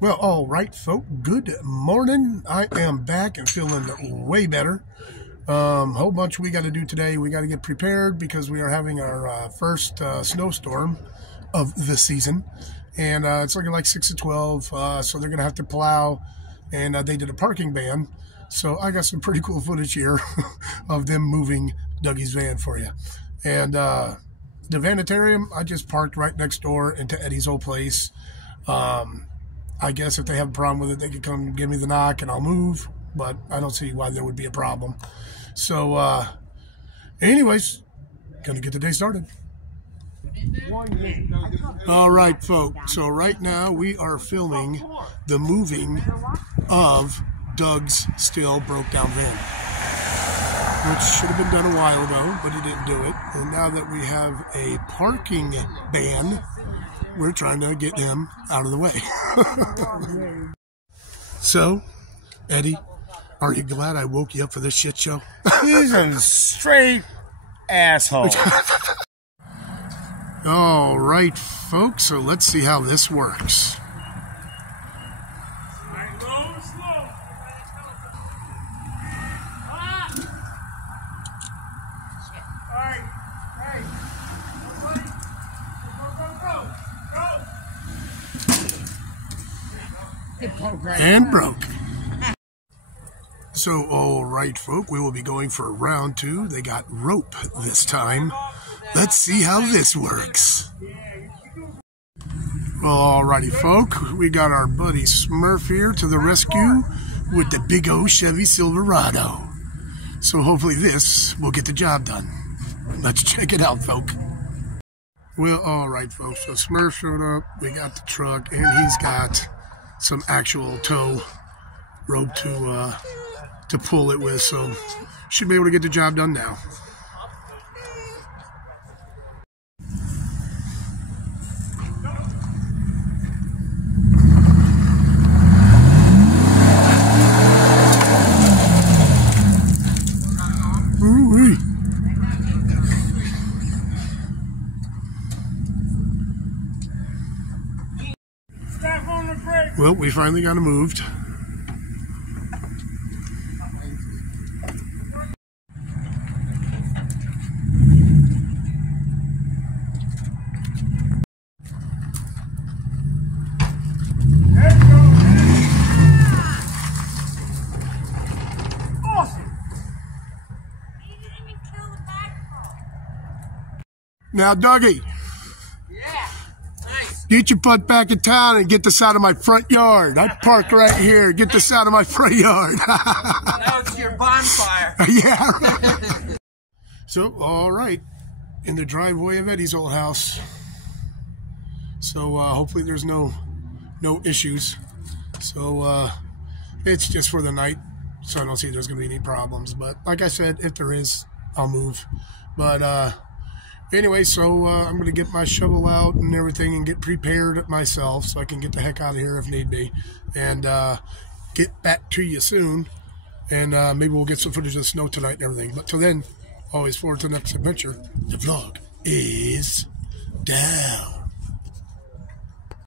Well, all right, folk. Good morning. I am back and feeling way better. Whole bunch we got to do today. We got to get prepared because we are having our first snowstorm of the season, and it's looking like 6 to 12. So they're gonna have to plow, and they did a parking ban. So I got some pretty cool footage here of them moving Dougie's van for you, and the Vanitarium I just parked right next door into Eddie's old place. I guess if they have a problem with it, they could come give me the knock and I'll move, but I don't see why there would be a problem. So, anyways, gonna get the day started. All right, folks. So right now we are filming the moving of Doug's still broke down van, which should have been done a while ago, but he didn't do it. And now that we have a parking ban, we're trying to get him out of the way. So, Eddie, are you glad I woke you up for this shit show? He's a straight asshole. All right, folks, so let's see how this works. And broke. So, all right, folk, we will be going for round two. They got rope this time. Let's see how this works. All righty, folk, we got our buddy Smurf here to the rescue with the big old Chevy Silverado. So hopefully this will get the job done. Let's check it out, folk. Well, all right, folks, so Smurf showed up. We got the truck, and he's got some actual tow rope to pull it with, so should be able to get the job done now. Ooh-wee. Well, we finally got it moved. Now, Dougie. Yeah, nice. Get your butt back in town and get this out of my front yard. I park right here. Get this out of my front yard. That was your bonfire. Yeah. Right. So, all right. In the driveway of Eddie's old house. So, hopefully there's no issues. So, it's just for the night. So I don't see there's going to be any problems. But like I said, if there is, I'll move. But, anyway, so I'm going to get my shovel out and everything and get prepared myself so I can get the heck out of here if need be. And get back to you soon. And maybe we'll get some footage of the snow tonight and everything. But till then, always forward to the next adventure. The vlog is down.